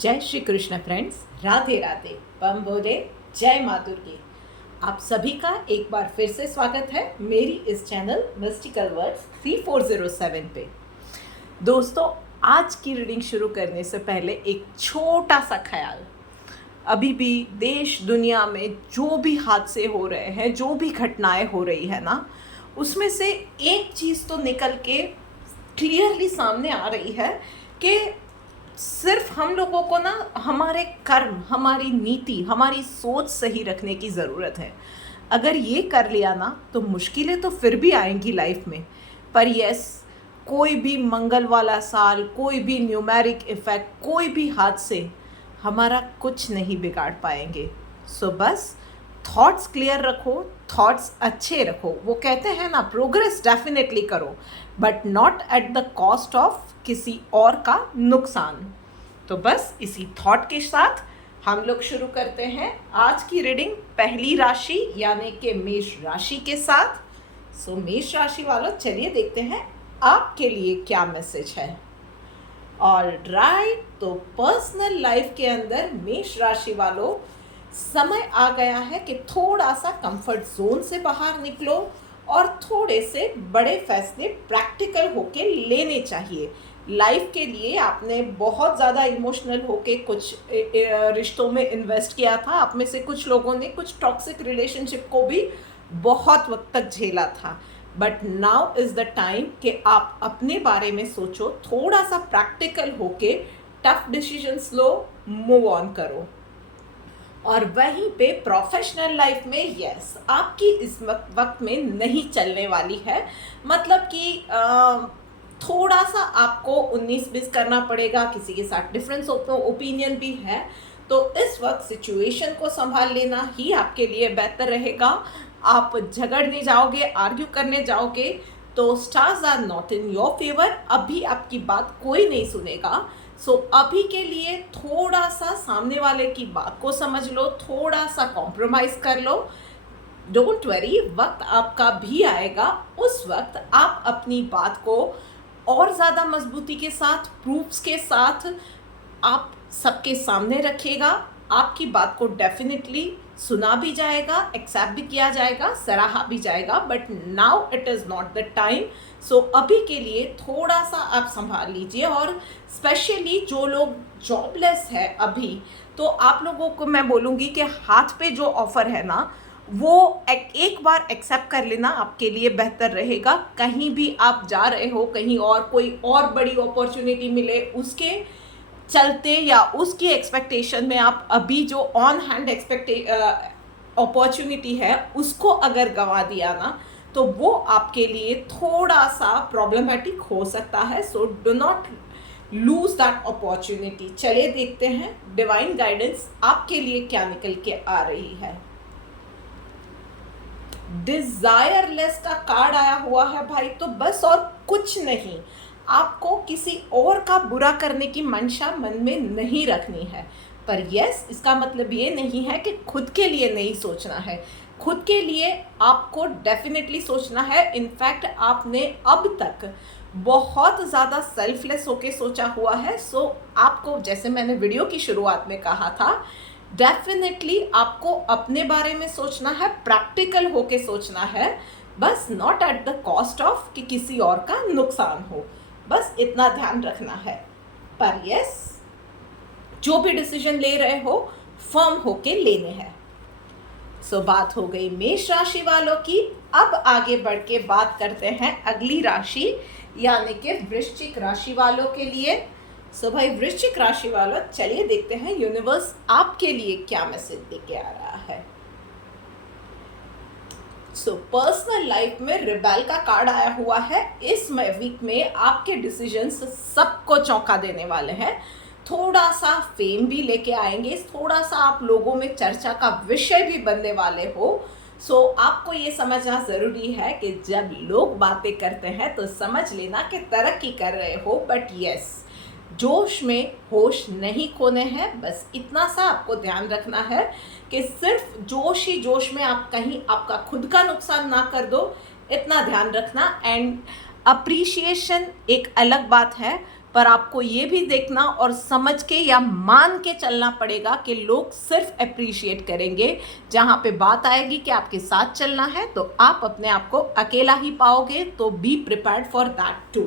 जय श्री कृष्ण फ्रेंड्स, राधे राधे, बम बोले, जय माँ दुर्गे। आप सभी का एक बार फिर से स्वागत है मेरी इस चैनल मिस्टिकल वर्ड्स 3407 पे। दोस्तों, आज की रीडिंग शुरू करने से पहले एक छोटा सा ख्याल। अभी भी देश दुनिया में जो भी हादसे हो रहे हैं, जो भी घटनाएं हो रही है ना, उसमें से एक चीज़ तो निकल के क्लियरली सामने आ रही है कि सिर्फ हम लोगों को ना हमारे कर्म, हमारी नीति, हमारी सोच सही रखने की ज़रूरत है। अगर ये कर लिया ना तो मुश्किलें तो फिर भी आएंगी लाइफ में, पर यस, कोई भी मंगल वाला साल, कोई भी न्यूमेरिक इफ़ेक्ट, कोई भी हादसे हमारा कुछ नहीं बिगाड़ पाएंगे। सो बस थॉट्स क्लियर रखो, थॉट्स अच्छे रखो। वो कहते हैं ना, प्रोग्रेस डेफिनेटली करो but not at the cost of किसी और का नुकसान। तो बस इसी थॉट के साथ हम लोग शुरू करते हैं आज की रीडिंग पहली राशि यानी कि मेष राशि के साथ। सो मेष राशि वालों, चलिए देखते हैं आपके लिए क्या मैसेज है। ऑलराइट, तो पर्सनल लाइफ के अंदर मेष राशि वालों, समय आ गया है कि थोड़ा सा कंफर्ट जोन से बाहर निकलो और थोड़े से बड़े फैसले प्रैक्टिकल होके लेने चाहिए। लाइफ के लिए आपने बहुत ज़्यादा इमोशनल होके कुछ रिश्तों में इन्वेस्ट किया था। आप में से कुछ लोगों ने कुछ टॉक्सिक रिलेशनशिप को भी बहुत वक्त तक झेला था, but now is the time कि आप अपने बारे में सोचो, थोड़ा सा प्रैक्टिकल होके tough decisions low, move on करो। और वहीं पे प्रोफेशनल लाइफ में यस, आपकी इस वक्त में नहीं चलने वाली है। मतलब कि थोड़ा सा आपको 19-20 करना पड़ेगा, किसी के साथ डिफरेंस ओपिनियन भी है, तो इस वक्त सिचुएशन को संभाल लेना ही आपके लिए बेहतर रहेगा। आप झगड़ने जाओगे, आर्ग्यू करने जाओगे तो stars are not in your favour. अभी आपकी बात कोई नहीं सुनेगा। सो अभी के लिए थोड़ा सा सामने वाले की बात को समझ लो, थोड़ा सा कॉम्प्रोमाइज़ कर लो। डोंट वरी, वक्त आपका भी आएगा, उस वक्त आप अपनी बात को और ज़्यादा मजबूती के साथ, प्रूफ्स के साथ आप सबके सामने रखिएगा। आपकी बात को डेफिनेटली सुना भी जाएगा, एक्सेप्ट भी किया जाएगा, सराहा भी जाएगा, but now it is not the time. So अभी के लिए थोड़ा सा आप संभाल लीजिए। और स्पेशली जो लोग जॉबलेस है अभी, तो आप लोगों को मैं बोलूँगी कि हाथ पे जो ऑफ़र है ना, वो एक बार एक्सेप्ट कर लेना आपके लिए बेहतर रहेगा। कहीं भी आप जा रहे हो, कहीं और कोई और बड़ी अपॉर्चुनिटी मिले उसके चलते या उसकी एक्सपेक्टेशन में आप अभी जो ऑन हैंड अपॉर्चुनिटी है उसको अगर गंवा दिया ना, तो वो आपके लिए थोड़ा सा प्रॉब्लमेटिक हो सकता है। So do not lose that opportunity. चलिए देखते हैं डिवाइन गाइडेंस आपके लिए क्या निकल के आ रही है। डिजायरलेस का कार्ड आया हुआ है भाई, तो बस और कुछ नहीं, आपको किसी और का बुरा करने की मंशा मन में नहीं रखनी है। पर यस, इसका मतलब ये नहीं है कि खुद के लिए नहीं सोचना है। खुद के लिए आपको डेफिनेटली सोचना है। इनफैक्ट आपने अब तक बहुत ज़्यादा सेल्फलेस होके सोचा हुआ है। सो आपको, जैसे मैंने वीडियो की शुरुआत में कहा था, डेफिनेटली आपको अपने बारे में सोचना है, प्रैक्टिकल होके सोचना है, बस not at the cost of कि किसी और का नुकसान हो। बस इतना ध्यान रखना है। पर यस, जो भी डिसीजन ले रहे हो फर्म होके लेने हैं। सो बात हो गई मेष राशि वालों की। अब आगे बढ़ के बात करते हैं अगली राशि यानी कि वृश्चिक राशि वालों के लिए। सो भाई वृश्चिक राशि वालों, चलिए देखते हैं यूनिवर्स आपके लिए क्या मैसेज देके आ रहा है। सो पर्सनल लाइफ में रिबेल का कार्ड आया हुआ है। इस वीक में आपके डिसीजंस सबको चौंका देने वाले हैं। थोड़ा सा फेम भी लेके आएंगे, थोड़ा सा आप लोगों में चर्चा का विषय भी बनने वाले हो। सो आपको ये समझना ज़रूरी है कि जब लोग बातें करते हैं तो समझ लेना कि तरक्की कर रहे हो, बट यस, जोश में होश नहीं खोने हैं। बस इतना सा आपको ध्यान रखना है कि सिर्फ जोश ही जोश में आप कहीं आपका खुद का नुकसान ना कर दो, इतना ध्यान रखना। एंड अप्रिशिएशन एक अलग बात है, पर आपको ये भी देखना और समझ के या मान के चलना पड़ेगा कि लोग सिर्फ अप्रिशिएट करेंगे। जहाँ पे बात आएगी कि आपके साथ चलना है तो आप अपने आप को अकेला ही पाओगे, तो be prepared for that too.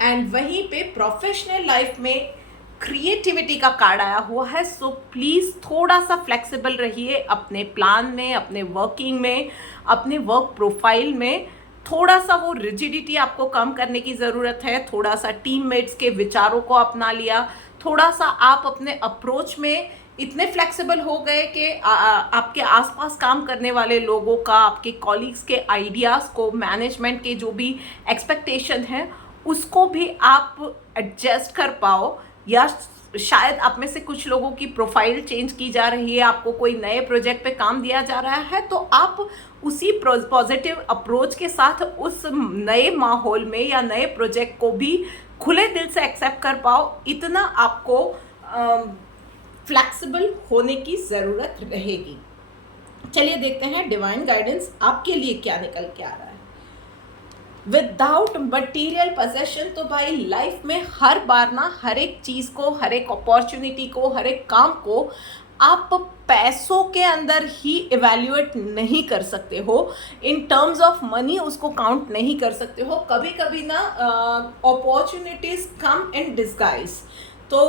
And वहीं पे प्रोफेशनल लाइफ में क्रिएटिविटी का कार्ड आया हुआ है, सो प्लीज़ थोड़ा सा फ्लेक्सिबल रहिए अपने प्लान में, अपने वर्किंग में, अपने वर्क प्रोफाइल में। थोड़ा सा वो रिजिडिटी आपको कम करने की ज़रूरत है। थोड़ा सा टीममेट्स के विचारों को अपना लिया, थोड़ा सा आप अपने अप्रोच में इतने फ्लेक्सिबल हो गए कि आपके आसपास काम करने वाले लोगों का, आपके कॉलीग्स के आइडियाज़ को, मैनेजमेंट के जो भी एक्सपेक्टेशन हैं उसको भी आप एडजस्ट कर पाओ। या शायद आप में से कुछ लोगों की प्रोफाइल चेंज की जा रही है, आपको कोई नए प्रोजेक्ट पे काम दिया जा रहा है, तो आप उसी पॉजिटिव अप्रोच के साथ उस नए माहौल में या नए प्रोजेक्ट को भी खुले दिल से एक्सेप्ट कर पाओ। इतना आपको फ्लेक्सिबल होने की ज़रूरत रहेगी। चलिए देखते हैं डिवाइन गाइडेंस आपके लिए क्या निकल के आ रहा है। विदाउट मटीरियल पोजेशन, तो भाई लाइफ में हर बार ना हर एक चीज़ को, हर एक अपॉर्चुनिटी को, हर एक काम को आप पैसों के अंदर ही इवैल्यूएट नहीं कर सकते हो। इन टर्म्स ऑफ मनी उसको काउंट नहीं कर सकते हो। कभी कभी ना अपॉर्चुनिटीज़ कम इन डिस्गाइज। तो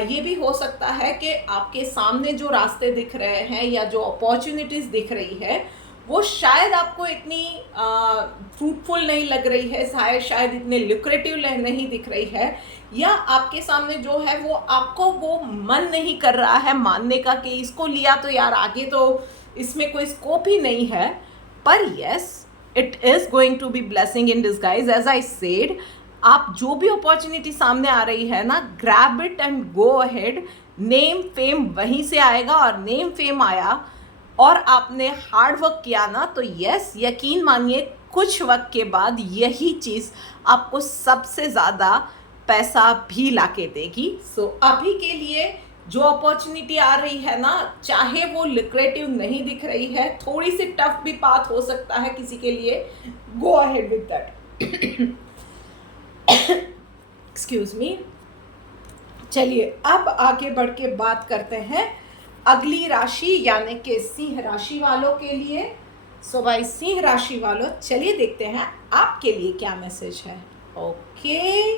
ये भी हो सकता है कि आपके सामने जो रास्ते दिख रहे हैं या जो अपॉर्चुनिटीज़ दिख रही है वो शायद आपको इतनी फ्रूटफुल नहीं लग रही है, शायद इतने लुक्रेटिव नहीं दिख रही है, या आपके सामने जो है वो आपको वो मन नहीं कर रहा है मानने का कि इसको लिया तो यार आगे तो इसमें कोई स्कोप ही नहीं है। पर yes, it is going to be blessing in disguise. As I said, आप जो भी अपॉर्चुनिटी सामने आ रही है ना, grab it and go ahead. Name fame वहीं से आएगा, और नेम फेम आया और आपने हार्ड वर्क किया ना, तो यस, यकीन मानिए कुछ वक्त के बाद यही चीज़ आपको सबसे ज़्यादा पैसा भी लाके देगी। सो अभी के लिए जो अपॉर्चुनिटी आ रही है ना, चाहे वो लुक्रेटिव नहीं दिख रही है, थोड़ी सी टफ भी पाथ हो सकता है किसी के लिए, go ahead with that. Excuse me. चलिए अब आगे बढ़ के बात करते हैं अगली राशि यानी कि सिंह राशि वालों के लिए। सो भाई सिंह राशि वालों, चलिए देखते हैं आपके लिए क्या मैसेज है। ओके,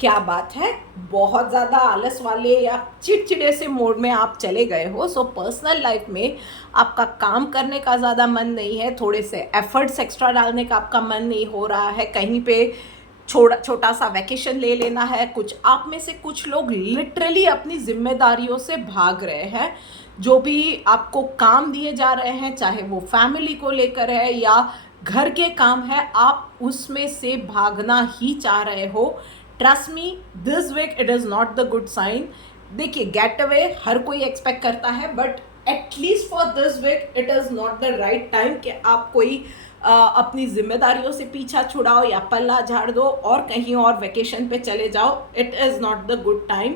क्या बात है, बहुत ज़्यादा आलस वाले या चिड़चिड़े से मोड में आप चले गए हो। सो पर्सनल लाइफ में आपका काम करने का ज़्यादा मन नहीं है, थोड़े से एफर्ट्स एक्स्ट्रा डालने का आपका मन नहीं हो रहा है, कहीं पे छोटा सा वैकेशन ले लेना है। कुछ आप में से कुछ लोग लिटरली अपनी जिम्मेदारियों से भाग रहे हैं। जो भी आपको काम दिए जा रहे हैं, चाहे वो फैमिली को लेकर है या घर के काम है, आप उसमें से भागना ही चाह रहे हो। Trust me, this week it is not the good sign. देखिए, गेट अवे हर कोई एक्सपेक्ट करता है, but at least for this week it is not the right time कि आप कोई अपनी जिम्मेदारियों से पीछा छुड़ाओ या पल्ला झाड़ दो और कहीं और वेकेशन पे चले जाओ। It is not the good time.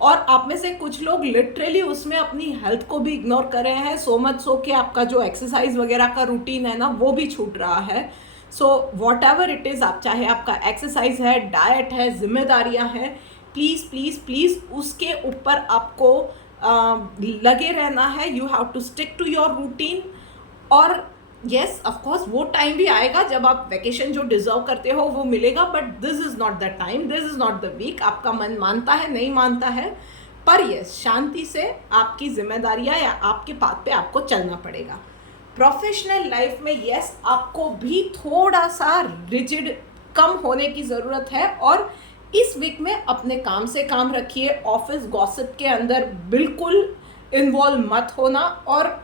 और आप में से कुछ लोग लिटरली उसमें अपनी हेल्थ को भी इग्नोर कर रहे हैं, सो मच सो कि आपका जो एक्सरसाइज वगैरह का रूटीन है ना, वो भी छूट रहा है। So what ever it is, आप चाहे आपका एक्सरसाइज है, डाइट है, जिम्मेदारियाँ हैं, प्लीज़ प्लीज़ प्लीज़ उसके ऊपर आपको लगे रहना है। You have to stick to your routine. और येस, ऑफकोर्स वो टाइम भी आएगा जब आप वैकेशन जो डिजर्व करते हो वो मिलेगा, but this is not the time, this is not the week. आपका मन मानता है, नहीं मानता है, पर यस, शांति से आपकी जिम्मेदारियां या आपके पाथ पे आपको चलना पड़ेगा। प्रोफेशनल लाइफ में यस, आपको भी थोड़ा सा रिजिड कम होने की ज़रूरत है। और इस वीक में अपने काम से काम रखिए। ऑफिस गॉसिप के अंदर बिल्कुल इन्वॉल्व मत होना। और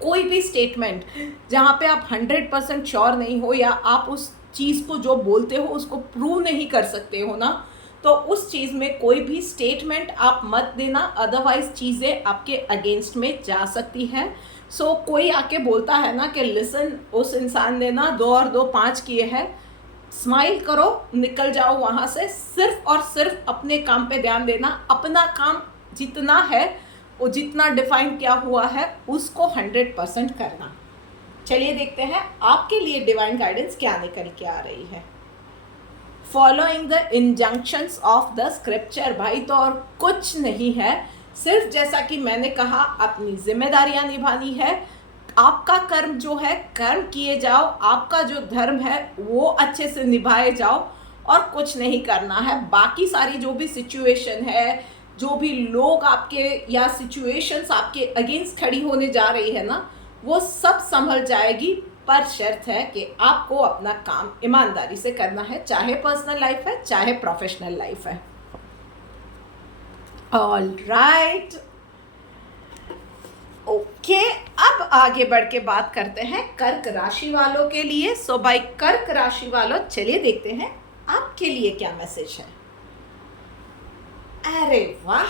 कोई भी स्टेटमेंट जहाँ पे आप 100% श्योर नहीं हो या आप उस चीज़ को जो बोलते हो उसको प्रूव नहीं कर सकते हो ना, तो उस चीज़ में कोई भी स्टेटमेंट आप मत देना, अदरवाइज चीज़ें आपके अगेंस्ट में जा सकती हैं। सो कोई आके बोलता है ना कि लिसन, उस इंसान ने ना 2 और 2 5 किए हैं, स्माइल करो, निकल जाओ वहाँ से। सिर्फ और सिर्फ अपने काम पे ध्यान देना। अपना काम जितना है वो जितना डिफाइन किया हुआ है उसको 100% करना। चलिए देखते हैं आपके लिए डिवाइन गाइडेंस क्या निकल के आ रही है। Following the injunctions of the scripture. भाई तो और कुछ नहीं है, सिर्फ जैसा कि मैंने कहा अपनी जिम्मेदारियां निभानी है। आपका कर्म जो है कर्म किए जाओ, आपका जो धर्म है वो अच्छे से निभाए जाओ और कुछ नहीं करना है। बाकी सारी जो भी सिचुएशन है, जो भी लोग आपके या सिचुएशंस आपके अगेंस्ट खड़ी होने जा रही है ना, वो सब संभल जाएगी, पर शर्त है कि आपको अपना काम ईमानदारी से करना है, चाहे पर्सनल लाइफ है चाहे प्रोफेशनल लाइफ है। ऑल राइट, ओके, अब आगे बढ़ के बात करते हैं कर्क राशि वालों के लिए। सो भाई कर्क राशि वालों, चलिए देखते हैं आपके लिए क्या मैसेज है। अरे वाह,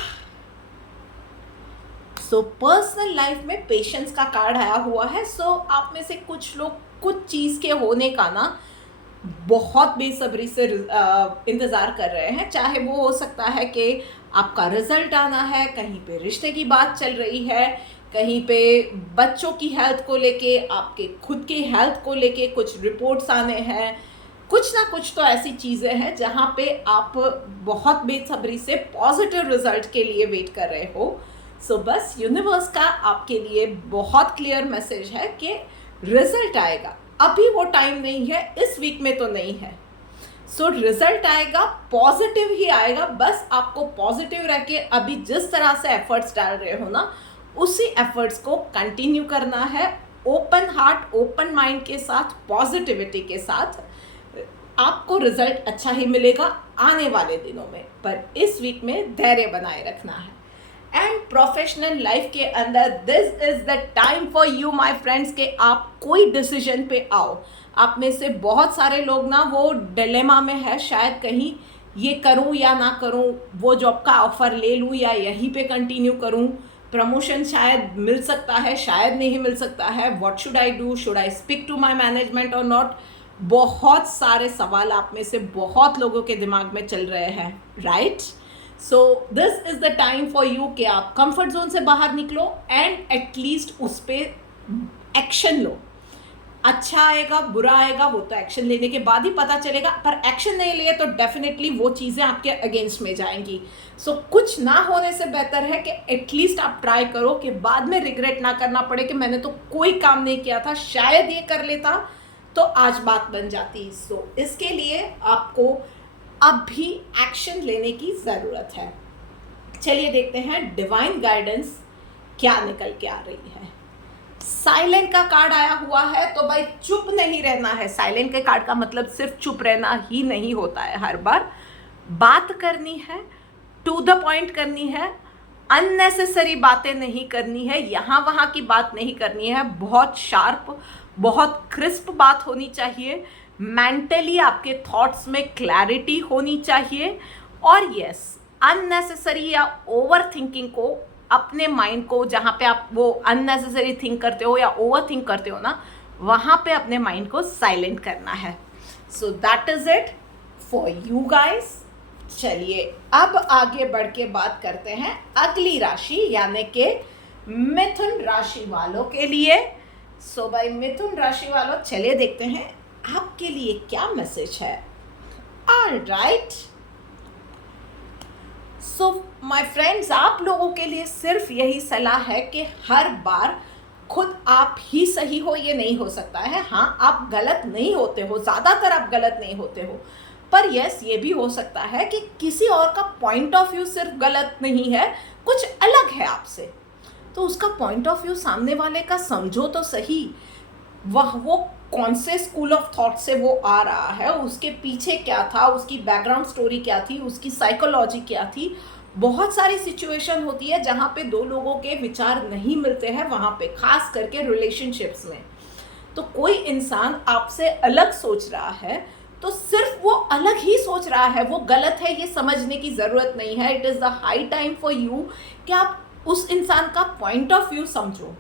सो पर्सनल लाइफ में पेशेंस का कार्ड आया हुआ है। सो आप में से कुछ लोग कुछ चीज़ के होने का ना बहुत बेसब्री से इंतज़ार कर रहे हैं। चाहे वो हो सकता है कि आपका रिजल्ट आना है, कहीं पे रिश्ते की बात चल रही है, कहीं पे बच्चों की हेल्थ को लेके, आपके खुद की हेल्थ को लेके कुछ रिपोर्ट्स आने हैं। कुछ ना कुछ तो ऐसी चीज़ें हैं जहाँ पे आप बहुत बेसब्री से पॉजिटिव रिजल्ट के लिए वेट कर रहे हो। सो बस यूनिवर्स का आपके लिए बहुत क्लियर मैसेज है कि रिजल्ट आएगा। अभी वो टाइम नहीं है, इस वीक में तो नहीं है। सो रिजल्ट आएगा, पॉजिटिव ही आएगा। बस आपको पॉजिटिव रह के अभी जिस तरह से एफर्ट्स डाल रहे हो ना, उसी एफर्ट्स को कंटिन्यू करना है, ओपन हार्ट ओपन माइंड के साथ, पॉजिटिविटी के साथ। आपको रिजल्ट अच्छा ही मिलेगा आने वाले दिनों में, पर इस वीक में धैर्य बनाए रखना है। एंड प्रोफेशनल लाइफ के अंदर this is the time for you my friends कि आप कोई डिसीजन पे आओ। आप में से बहुत सारे लोग ना वो डिलेमा में है, शायद कहीं ये करूं या ना करूं, वो जॉब का ऑफर ले लूं या यहीं पे कंटिन्यू करूं, प्रमोशन शायद मिल सकता है शायद नहीं मिल सकता है, what should I do, should I speak to my management और नॉट। बहुत सारे सवाल आप में से बहुत लोगों के दिमाग में चल रहे हैं, right? So this is the time for you कि आप कंफर्ट जोन से बाहर निकलो एंड एटलीस्ट उस पर एक्शन लो। अच्छा आएगा बुरा आएगा वो तो एक्शन लेने के बाद ही पता चलेगा, पर एक्शन नहीं लिए तो डेफिनेटली वो चीज़ें आपके अगेंस्ट में जाएंगी। सो कुछ ना होने से बेहतर है कि एटलीस्ट आप ट्राई करो कि बाद में रिग्रेट ना करना पड़े कि मैंने तो कोई काम नहीं किया था, शायद ये कर लेता तो आज बात बन जाती। सो इसके लिए आपको अब भी एक्शन लेने की ज़रूरत है। चलिए देखते हैं डिवाइन गाइडेंस क्या निकल के आ रही है। साइलेंट का कार्ड आया हुआ है, तो भाई चुप नहीं रहना है। साइलेंट के कार्ड का मतलब सिर्फ चुप रहना ही नहीं होता है, हर बार बात करनी है, टू द पॉइंट करनी है, अननेसेसरी बातें नहीं करनी है, यहाँ वहाँ की बात नहीं करनी है, बहुत शार्प बहुत क्रिस्प बात होनी चाहिए। मेंटली आपके थॉट्स में क्लैरिटी होनी चाहिए। और यस, अननेसेसरी या ओवर थिंकिंग को, अपने माइंड को जहाँ पे आप वो अननेसेसरी थिंक करते हो या ओवर थिंक करते हो ना, वहाँ पे अपने माइंड को साइलेंट करना है। So that is it for you guys. चलिए अब आगे बढ़ के बात करते हैं अगली राशि यानी कि मिथुन राशि वालों के लिए। सो भाई मिथुन राशि वालों, चलिए देखते हैं आपके लिए क्या मैसेज है। All right, so my friends, आप लोगों के लिए सिर्फ यही सलाह है कि हर बार खुद आप ही सही हो ये नहीं हो सकता है। हाँ, आप गलत नहीं होते हो, ज़्यादातर आप गलत नहीं होते हो, पर यस ये भी हो सकता है कि किसी और का पॉइंट ऑफ व्यू सिर्फ गलत नहीं है, कुछ अलग है आपसे, तो उसका पॉइंट ऑफ व्यू सामने वाले का समझो तो सही। वो कौन से स्कूल ऑफ थॉट से वो आ रहा है, उसके पीछे क्या था, उसकी बैकग्राउंड स्टोरी क्या थी, उसकी साइकोलॉजी क्या थी। बहुत सारी सिचुएशन होती है जहाँ पे दो लोगों के विचार नहीं मिलते हैं, वहाँ पे खास करके रिलेशनशिप्स में। तो कोई इंसान आपसे अलग सोच रहा है तो सिर्फ वो अलग ही सोच रहा है, वो गलत है ये समझने की ज़रूरत नहीं है। It is the high time for you कि आप उस इंसान का पॉइंट ऑफ व्यू समझो।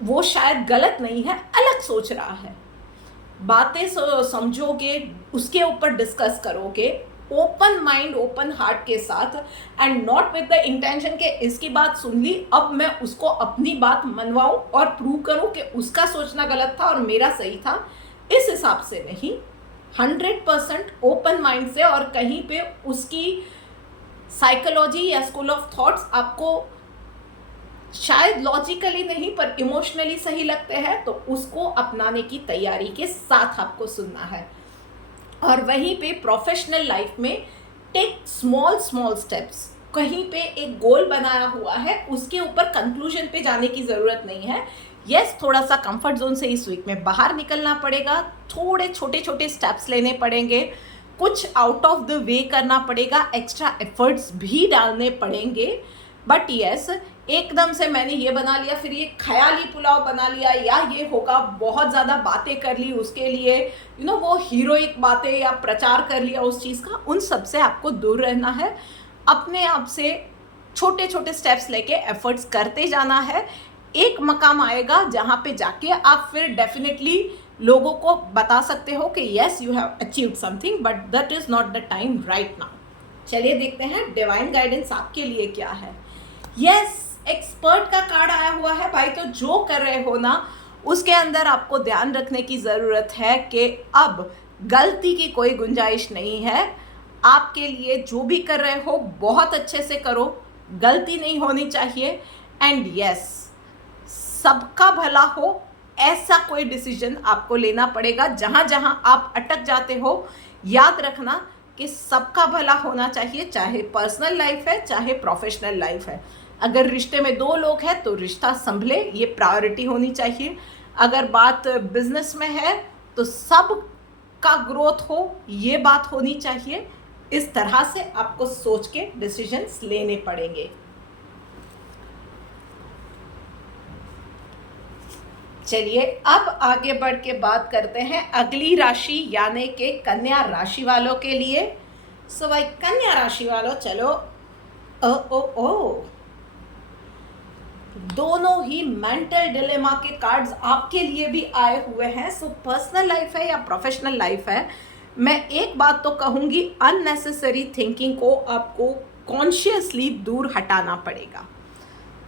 वो शायद गलत नहीं है, अलग सोच रहा है, बातें समझोगे, उसके ऊपर डिस्कस करोगे ओपन माइंड ओपन हार्ट के साथ, and not with the intention कि इसकी बात सुन ली अब मैं उसको अपनी बात मनवाऊं और प्रूव करूं कि उसका सोचना गलत था और मेरा सही था। इस हिसाब से नहीं, 100% ओपन माइंड से, और कहीं पे उसकी साइकोलॉजी या स्कूल ऑफ थॉट्स आपको शायद लॉजिकली नहीं पर इमोशनली सही लगते हैं, तो उसको अपनाने की तैयारी के साथ आपको सुनना है। और वहीं पे प्रोफेशनल लाइफ में टेक स्मॉल स्मॉल स्टेप्स। कहीं पे एक गोल बनाया हुआ है, उसके ऊपर कंक्लूजन पे जाने की ज़रूरत नहीं है। यस, थोड़ा सा कंफर्ट जोन से इस वीक में बाहर निकलना पड़ेगा, थोड़े छोटे छोटे स्टेप्स लेने पड़ेंगे, कुछ आउट ऑफ द वे करना पड़ेगा, एक्स्ट्रा एफर्ट्स भी डालने पड़ेंगे। बट यस, एकदम से मैंने ये बना लिया, फिर ये ख्याली पुलाव बना लिया, या ये होगा बहुत ज़्यादा बातें कर ली उसके लिए, वो हीरोइक बातें या प्रचार कर लिया उस चीज़ का, उन सब से आपको दूर रहना है। अपने आप से छोटे छोटे स्टेप्स लेके एफर्ट्स करते जाना है। एक मकाम आएगा जहाँ पे जाके आप फिर डेफिनेटली लोगों को बता सकते हो कि yes you have achieved something, but that is not the time right now. चलिए देखते हैं डिवाइन गाइडेंस आपके लिए क्या है। यस, एक्सपर्ट का कार्ड आया हुआ है भाई, तो जो कर रहे हो ना उसके अंदर आपको ध्यान रखने की ज़रूरत है कि अब गलती की कोई गुंजाइश नहीं है। आपके लिए जो भी कर रहे हो बहुत अच्छे से करो, गलती नहीं होनी चाहिए। एंड यस, सबका भला हो ऐसा कोई डिसीजन आपको लेना पड़ेगा। जहाँ जहाँ आप अटक जाते हो याद रखना कि सबका भला होना चाहिए, चाहे पर्सनल लाइफ है चाहे प्रोफेशनल लाइफ है। अगर रिश्ते में 2 लोग हैं तो रिश्ता संभले, ये प्रायोरिटी होनी चाहिए। अगर बात बिजनेस में है तो सब का ग्रोथ हो, ये बात होनी चाहिए। इस तरह से आपको सोच के डिसीजंस लेने पड़ेंगे। चलिए अब आगे बढ़ के बात करते हैं अगली राशि यानी कि कन्या राशि वालों के लिए। सो भाई कन्या राशि वालों, चलो ओ दोनों ही मेंटल डिलेमा के कार्ड्स आपके लिए भी आए हुए हैं। सो पर्सनल लाइफ है या प्रोफेशनल लाइफ है, मैं एक बात तो कहूँगी, अननेसेसरी थिंकिंग को आपको कॉन्शियसली दूर हटाना पड़ेगा।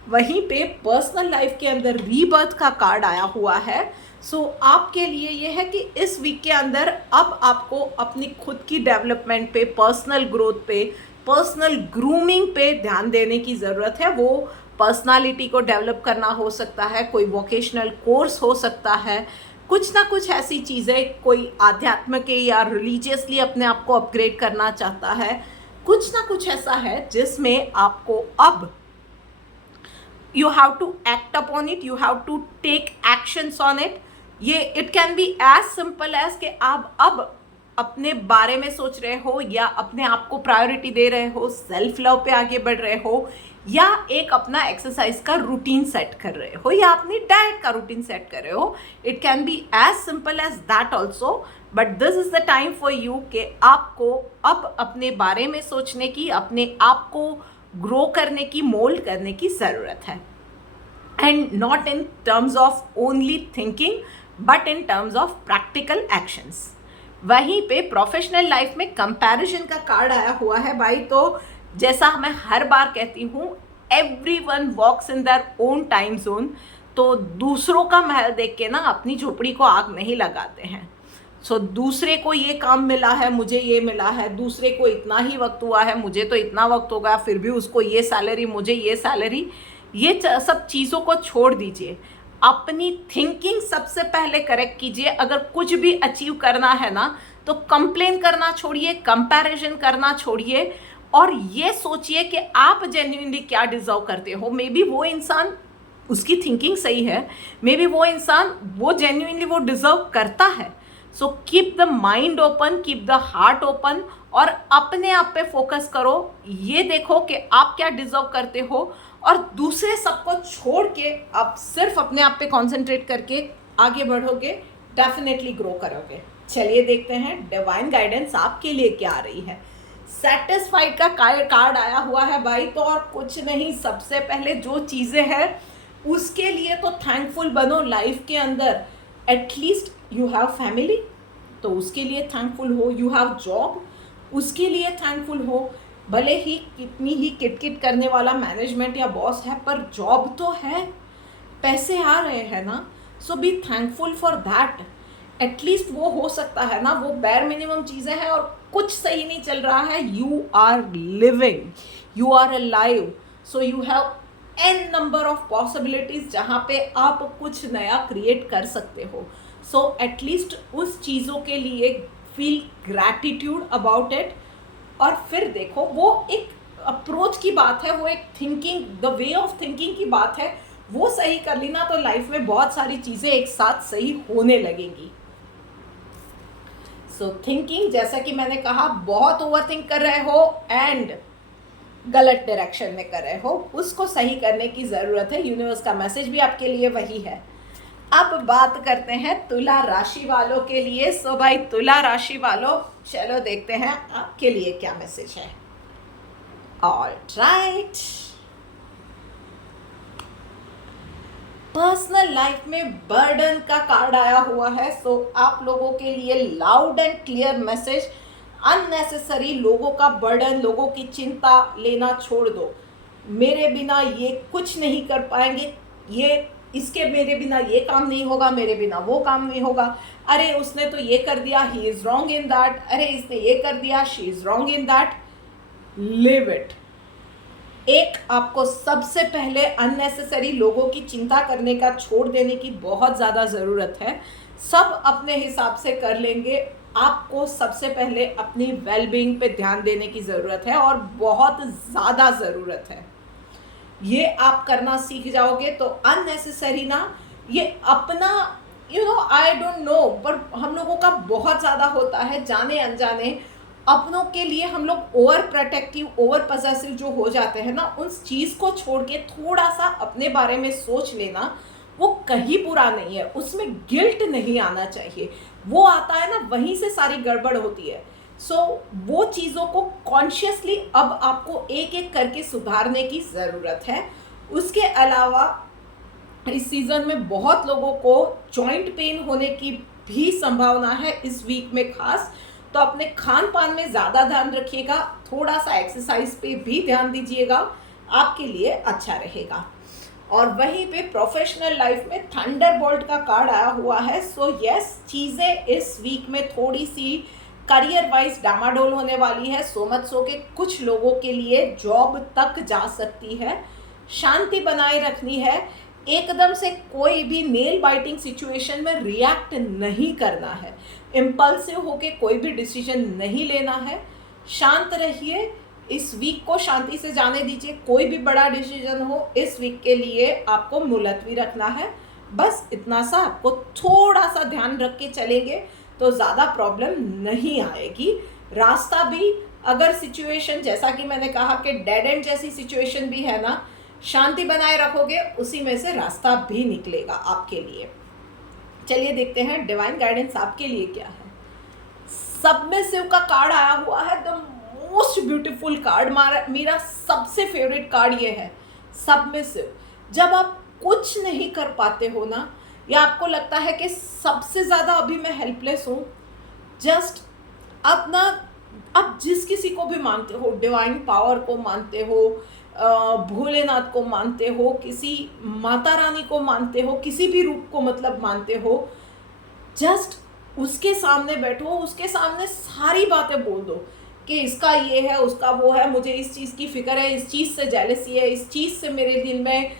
वहीं पे पर्सनल लाइफ के अंदर रीबर्थ का कार्ड आया हुआ है। सो आपके लिए ये है कि इस वीक के अंदर अब आपको अपनी खुद की डेवलपमेंट पे, पर्सनल ग्रोथ पे, पर्सनल ग्रूमिंग पे ध्यान देने की ज़रूरत है। वो पर्सनालिटी को डेवलप करना हो सकता है, कोई वोकेशनल कोर्स हो सकता है, कुछ ना कुछ ऐसी चीज़ें, कोई आध्यात्मिक या रिलीजियसली अपने आप को अपग्रेड करना चाहता है, कुछ ना कुछ ऐसा है जिसमें आपको अब you have to act upon it, you have to take actions on it। ये it can be as simple as कि आप अब अपने बारे में सोच रहे हो या अपने आप को प्रायोरिटी दे रहे हो, सेल्फ लव पे आगे बढ़ रहे हो, या एक अपना एक्सरसाइज का रूटीन सेट कर रहे हो, या अपनी डाइट का रूटीन सेट कर रहे हो। It can be as simple as that also, but this is the time for you कि आपको अब अपने बारे में सोचने की, अपने आप को ग्रो करने की, मोल्ड करने की ज़रूरत है। And not in terms of only thinking but in terms of practical actions. वहीं पे प्रोफेशनल लाइफ में कंपैरिजन का कार्ड आया हुआ है भाई। तो जैसा मैं हर बार कहती हूँ, everyone walks in their own time zone. तो दूसरों का महल देख के ना अपनी झोपड़ी को आग नहीं लगाते हैं। सो दूसरे को ये काम मिला है, मुझे ये मिला है, दूसरे को इतना ही वक्त हुआ है, मुझे तो इतना वक्त हो गया, फिर भी उसको ये सैलरी, मुझे ये सैलरी, ये सब चीज़ों को छोड़ दीजिए। अपनी थिंकिंग सबसे पहले करेक्ट कीजिए। अगर कुछ भी अचीव करना है ना तो कंप्लेन करना छोड़िए, कंपैरिजन करना छोड़िए, और ये सोचिए कि आप जेन्युइनली क्या डिजर्व करते हो। मे बी वो इंसान, उसकी थिंकिंग सही है, मे बी वो इंसान वो जेन्युइनली वो डिजर्व करता है। So keep the mind open, keep the heart open, और अपने आप पे फोकस करो। ये देखो कि आप क्या डिजर्व करते हो, और दूसरे सबको छोड़ के आप सिर्फ अपने आप पे कॉन्सेंट्रेट करके आगे बढ़ोगे, डेफिनेटली ग्रो करोगे। चलिए देखते हैं डिवाइन गाइडेंस आपके लिए क्या आ रही है। सेटिस्फाइड का कार्ड आया हुआ है भाई। तो और कुछ नहीं, सबसे पहले जो चीज़ें हैं उसके लिए तो थैंकफुल बनो लाइफ के अंदर। एटलीस्ट यू हैव फैमिली, तो उसके लिए थैंकफुल हो। यू हैव जॉब, उसके लिए थैंकफुल हो। भले ही कितनी ही किटकिट करने वाला मैनेजमेंट या बॉस है, पर जॉब तो है, पैसे आ रहे हैं ना। So be thankful for that. At least वो हो सकता है ना, वो बेयर मिनिमम चीज़ें हैं और कुछ सही नहीं चल रहा है, you are living, you are alive, so you have an number of possibilities जहाँ पे आप कुछ नया क्रिएट कर सकते हो. सो एटलीस्ट उस चीज़ों के लिए फील ग्रैटिट्यूड अबाउट इट. और फिर देखो, वो एक अप्रोच की बात है, वो एक thinking, the way of thinking की बात है. वो सही कर ली ना तो लाइफ में बहुत सारी चीज़ें एक साथ सही होने लगेंगी. सो थिंकिंग, जैसा कि मैंने कहा, बहुत ओवर थिंक कर रहे हो एंड गलत डायरेक्शन में कर रहे हो, उसको सही करने की ज़रूरत है. यूनिवर्स का मैसेज भी आपके लिए वही है. अब बात करते हैं तुला राशि वालों के लिए. सो भाई तुला राशि वालों, चलो देखते हैं आपके लिए क्या मैसेज है. ऑलराइट, पर्सनल लाइफ में बर्डन का कार्ड आया हुआ है. सो आप लोगों के लिए loud and clear message, unnecessary लोगों का बर्डन, लोगों की चिंता लेना छोड़ दो. मेरे बिना ये कुछ नहीं कर पाएंगे, ये इसके मेरे बिना ये काम नहीं होगा, मेरे बिना वो काम नहीं होगा, अरे उसने तो ये कर दिया, he is wrong in that, अरे इसने ये कर दिया, she is wrong in that. Live it. एक आपको सबसे पहले अननेसेसरी लोगों की चिंता करने का छोड़ देने की बहुत ज़्यादा ज़रूरत है. सब अपने हिसाब से कर लेंगे. आपको सबसे पहले अपनी वेलबींग पे ध्यान देने की ज़रूरत है और बहुत ज़्यादा ज़रूरत है. ये आप करना सीख जाओगे तो अननेसेसरी ना, ये अपना आई डोंट नो, पर हम लोगों का बहुत ज़्यादा होता है, जाने अनजाने अपनों के लिए हम लोग ओवर प्रोटेक्टिव, ओवर पजेसिव जो हो जाते हैं ना, उस चीज़ को छोड़ के थोड़ा सा अपने बारे में सोच लेना, वो कहीं बुरा नहीं है. उसमें गिल्ट नहीं आना चाहिए. वो आता है ना, वहीं से सारी गड़बड़ होती है. सो वो चीज़ों को कॉन्शियसली अब आपको एक एक करके सुधारने की ज़रूरत है. उसके अलावा इस सीज़न में बहुत लोगों को जॉइंट पेन होने की भी संभावना है इस वीक में खास. तो अपने खान पान में ज़्यादा ध्यान रखिएगा, थोड़ा सा एक्सरसाइज पे भी ध्यान दीजिएगा, आपके लिए अच्छा रहेगा. और वहीं पे प्रोफेशनल लाइफ में थंडरबोल्ट का कार्ड आया हुआ है. सो यस, चीज़ें इस वीक में थोड़ी सी करियर वाइज डामाडोल होने वाली है. सो मच सो के कुछ लोगों के लिए जॉब तक जा सकती है. शांति बनाए रखनी है. एकदम से कोई भी नेल बाइटिंग सिचुएशन में रिएक्ट नहीं करना है. इम्पल्सिव होके कोई भी डिसीजन नहीं लेना है. शांत रहिए. इस वीक को शांति से जाने दीजिए. कोई भी बड़ा डिसीजन हो इस वीक के लिए आपको मुलतवी रखना है. बस इतना सा आपको थोड़ा सा ध्यान रख के चलेंगे तो ज़्यादा प्रॉब्लम नहीं आएगी. रास्ता भी, अगर सिचुएशन जैसा कि मैंने कहा कि डेड एंड जैसी सिचुएशन भी है ना, शांति बनाए रखोगे उसी में से रास्ता भी निकलेगा आपके लिए. चलिए देखते हैं डिवाइन गाइडेंस आपके लिए क्या है. सबमिसिव का कार्ड आया हुआ है. द मोस्ट ब्यूटीफुल कार्ड, मेरा सबसे फेवरेट कार्ड ये है, सबमिसिव. जब आप कुछ नहीं कर पाते हो ना, या आपको लगता है कि सबसे ज़्यादा अभी मैं हेल्पलेस हूँ, जस्ट अब आप जिस किसी को भी मानते हो, डिवाइन पावर को मानते हो, भोलेनाथ को मानते हो, किसी माता रानी को मानते हो, किसी भी रूप को मतलब मानते हो, जस्ट उसके सामने बैठो, उसके सामने सारी बातें बोल दो कि इसका ये है, उसका वो है, मुझे इस चीज़ की फिक्र है, इस चीज़ से जेलसी है, इस चीज़ से मेरे दिल में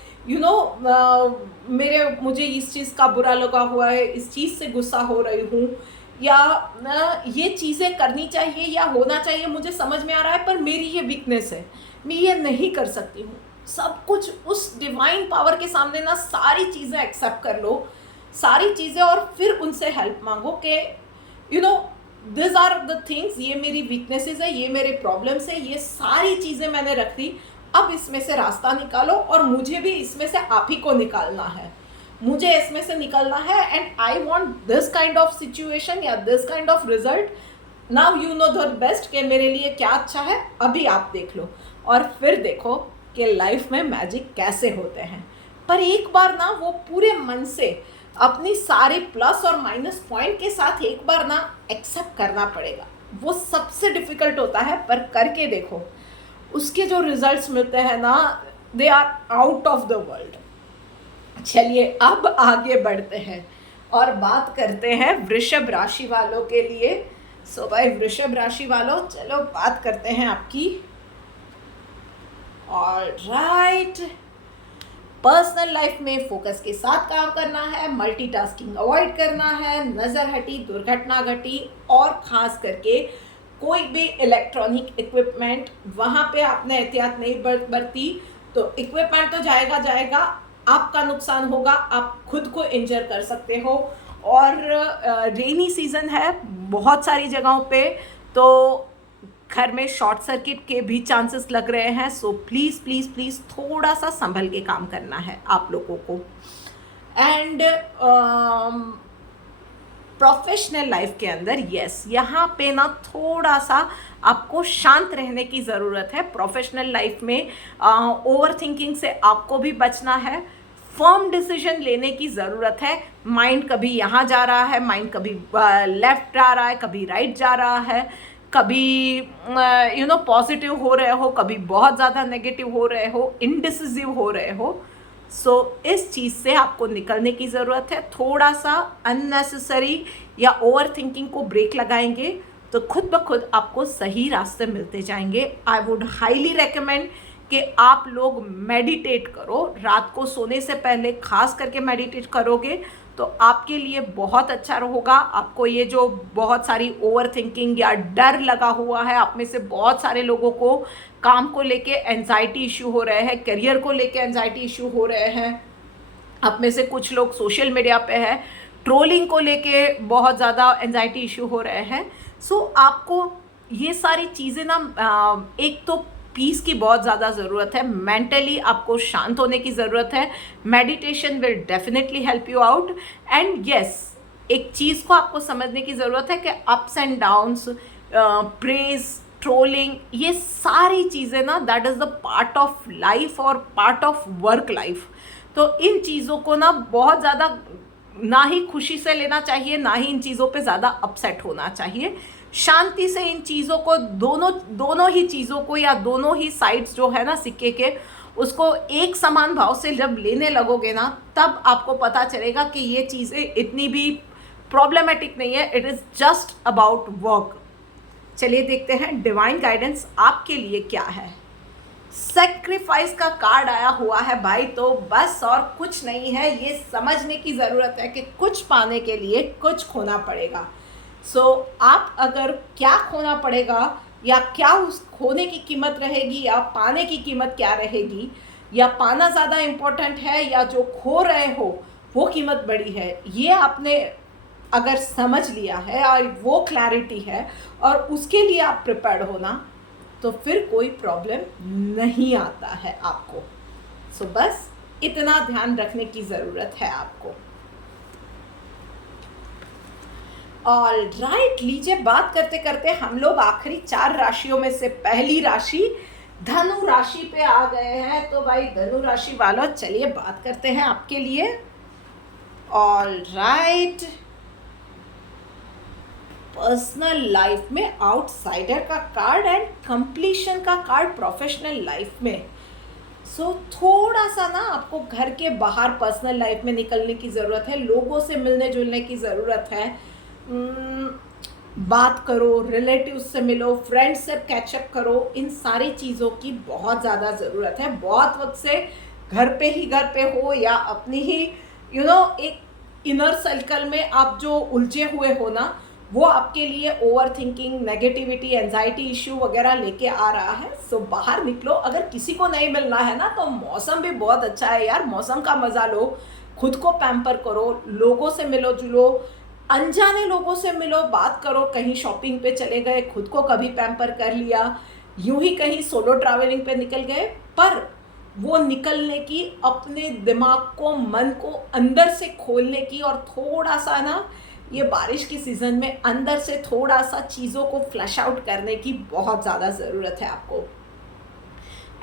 मुझे इस चीज़ का बुरा लगा हुआ है, इस चीज़ से गुस्सा हो रही हूँ, या ये चीज़ें करनी चाहिए या होना चाहिए, मुझे समझ में आ रहा है पर मेरी ये वीकनेस है, मैं ये नहीं कर सकती हूँ. सब कुछ उस डिवाइन पावर के सामने ना सारी चीज़ें एक्सेप्ट कर लो, सारी चीज़ें, और फिर उनसे हेल्प मांगो कि दिस आर द थिंग्स, ये मेरी वीकनेसेस है, ये मेरे प्रॉब्लम्स है, ये सारी चीज़ें मैंने रख दी, अब इसमें से रास्ता निकालो और मुझे भी इसमें से आप ही को निकालना है, मुझे इसमें से निकलना है. And I want this kind of situation या this kind of result. Now you know the best कि मेरे लिए क्या अच्छा है, अभी आप देख लो और फिर देखो कि लाइफ में मैजिक कैसे होते हैं. पर एक बार ना वो पूरे मन से अपनी सारी प्लस और माइनस पॉइंट के साथ एक बार ना एक्सेप्ट करना पड़ेगा. वो सबसे डिफ़िकल्ट होता है, पर करके देखो, उसके जो रिजल्ट्स मिलते हैं ना, they are out of the world. चलिए अब आगे बढ़ते हैं और बात करते हैं वृषभ राशि वालों के लिए। सो भाई वृषभ राशि वालों, चलो बात करते हैं आपकी। ऑलराइट, पर्सनल लाइफ में फोकस के साथ काम करना है, मल्टीटास्किंग अवॉइड करना है, नज़र हटी दुर्घटना घटी, और ख़ास करके कोई भी इलेक्ट्रॉनिक इक्विपमेंट वहाँ पे आपने एहतियात नहीं बरती तो इक्विपमेंट तो जाएगा जाएगा, आपका नुकसान होगा, आप खुद को इंजर कर सकते हो। और रेनी सीज़न है बहुत सारी जगहों पे, तो घर में शॉर्ट सर्किट के भी चांसेस लग रहे हैं। सो प्लीज़ प्लीज़ प्लीज़ थोड़ा सा संभल के काम करना है आप लोगों को। एंड प्रोफेशनल लाइफ के अंदर यस, यहाँ पे ना थोड़ा सा आपको शांत रहने की ज़रूरत है। प्रोफेशनल लाइफ में ओवर थिंकिंग से आपको भी बचना है, फर्म डिसीजन लेने की ज़रूरत है। माइंड कभी यहाँ जा रहा है, माइंड कभी लेफ्ट जा रहा है, कभी राइट जा रहा है, कभी पॉजिटिव हो रहे हो, कभी बहुत ज़्यादा नेगेटिव हो रहे हो, इनडिसिसिव हो रहे हो। सो इस चीज़ से आपको निकलने की ज़रूरत है। थोड़ा सा अननेसेसरी या ओवर थिंकिंग को ब्रेक लगाएंगे तो खुद ब खुद आपको सही रास्ते मिलते जाएंगे। आई वुड हाईली रेकमेंड कि आप लोग मेडिटेट करो। रात को सोने से पहले खास करके मेडिटेट करोगे तो आपके लिए बहुत अच्छा होगा। आपको ये जो बहुत सारी ओवर थिंकिंग या डर लगा हुआ है, आप में से बहुत सारे लोगों को काम को लेके एंजाइटी इशू हो रहे हैं, करियर को लेके एंजाइटी इशू हो रहे हैं, आप में से कुछ लोग सोशल मीडिया पे है, ट्रोलिंग को लेके बहुत ज़्यादा एंजाइटी इशू हो रहे हैं। सो आपको ये सारी चीज़ें ना, एक तो पीस की बहुत ज़्यादा ज़रूरत है, मेंटली आपको शांत होने की ज़रूरत है। Meditation will definitely help you out. And yes, एक चीज़ को आपको समझने की ज़रूरत है कि ups and downs, praise, trolling, ये सारी चीज़ें ना that is the part of life और पार्ट ऑफ वर्क लाइफ। तो इन चीज़ों को ना बहुत ज़्यादा ना ही खुशी से लेना चाहिए, ना ही इन चीज़ों पे ज़्यादा अपसेट होना चाहिए। शांति से इन चीज़ों को, दोनों ही चीज़ों को या दोनों ही साइड्स जो है ना सिक्के के, उसको एक समान भाव से जब लेने लगोगे ना, तब आपको पता चलेगा कि ये चीज़ें इतनी भी प्रॉब्लमेटिक नहीं है। It is just about work. चलिए देखते हैं डिवाइन गाइडेंस आपके लिए क्या है। सेक्रीफाइस का कार्ड आया हुआ है भाई, तो बस और कुछ नहीं है। ये समझने की ज़रूरत है कि कुछ पाने के लिए कुछ खोना पड़ेगा। सो आप अगर क्या खोना पड़ेगा या क्या उस खोने की कीमत रहेगी या पाने की कीमत क्या रहेगी, या पाना ज़्यादा इम्पोर्टेंट है या जो खो रहे हो वो कीमत बड़ी है, ये आपने अगर समझ लिया है और वो क्लैरिटी है और उसके लिए आप प्रिपेयर्ड हो ना, तो फिर कोई प्रॉब्लम नहीं आता है आपको। सो बस इतना ध्यान रखने की ज़रूरत है आपको। ऑलराइट, लीजिए बात करते करते हम लोग आखिरी 4 राशियों में से पहली राशि धनु राशि पे आ गए हैं। तो भाई धनु राशि वालों, चलिए बात करते हैं आपके लिए। ऑलराइट, पर्सनल लाइफ में आउटसाइडर का कार्ड एंड कंप्लीशन का कार्ड प्रोफेशनल लाइफ में। सो थोड़ा सा ना आपको घर के बाहर पर्सनल लाइफ में निकलने की ज़रूरत है, लोगों से मिलने जुलने की ज़रूरत है। बात करो, रिलेटिव्स से मिलो, फ्रेंड्स से कैचअप करो, इन सारी चीज़ों की बहुत ज़्यादा ज़रूरत है। बहुत वक्त से घर पे हो या अपनी ही एक इनर सर्कल में आप जो उलझे हुए हो ना, वो आपके लिए over thinking, negativity, anxiety issue वगैरह लेके आ रहा है। सो बाहर निकलो। अगर किसी को नहीं मिलना है ना, तो मौसम भी बहुत अच्छा है यार, मौसम का मज़ा लो, खुद को पैम्पर करो, लोगों से मिलो जुलो, अनजाने लोगों से मिलो, बात करो। कहीं शॉपिंग पे चले गए, खुद को कभी पैम्पर कर लिया, यूं ही कहीं सोलो ट्रैवलिंग पे निकल गए, पर वो निकलने की, अपने दिमाग को, मन को अंदर से खोलने की, और थोड़ा सा ना ये बारिश की सीज़न में अंदर से थोड़ा सा चीज़ों को फ्लश आउट करने की बहुत ज़्यादा ज़रूरत है आपको।